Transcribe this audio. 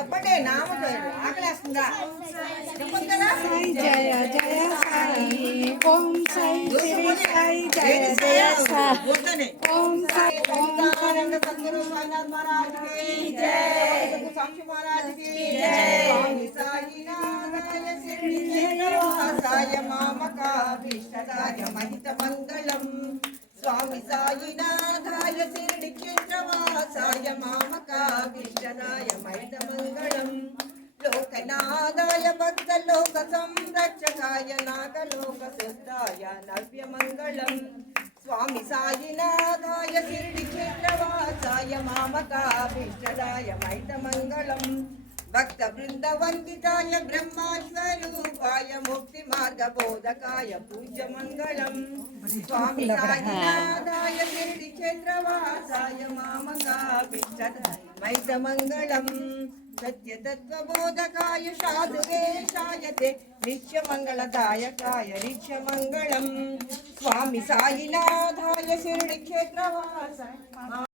చెప్పండి నామతో ఆకలేస్తుందా చెప్పండి కదా సాయి జయ జయ సాయి ఓం సాయి శ్రీ సాయి జయ జయ సాయి ఓం సాయి ఓం సాయి సద్గురు సాయినాథ్ మహారాజ్ की जय साक्षी महाराज की जय स्वामी साईनाथाय शिरडी निवासाय मामकाभीष्टदाय महित मंगलम स्वामी साईनाथाय शिरडी क्षेत्रवासाय मामकाभीष्टदाय महित मंगलम लोकनादाय भक्त लोक संरक्षकाय नागलोक सिद्धाय नव्य मंगलम स्वामी साईनाथाय शिरडी क्षेत्रवासाय मामकाभीष्टदाय महित मंगलम भक्त वृंद वंदिताय ब्रह्मास्वरूपाय मुक्ति मार्ग बोधकाय पूज्य मंगलम स्वामी साईनाथाय शिरडी क्षेत्रवासाय मामकाभीष्टदाय महित मंगलम सत्य तत्व बोधकाय साधुवेशाय ते नित्य मंगलदायकाय नित्य मंगलम स्वामी साईनाथाय शिरडी क्षेत्रवासाय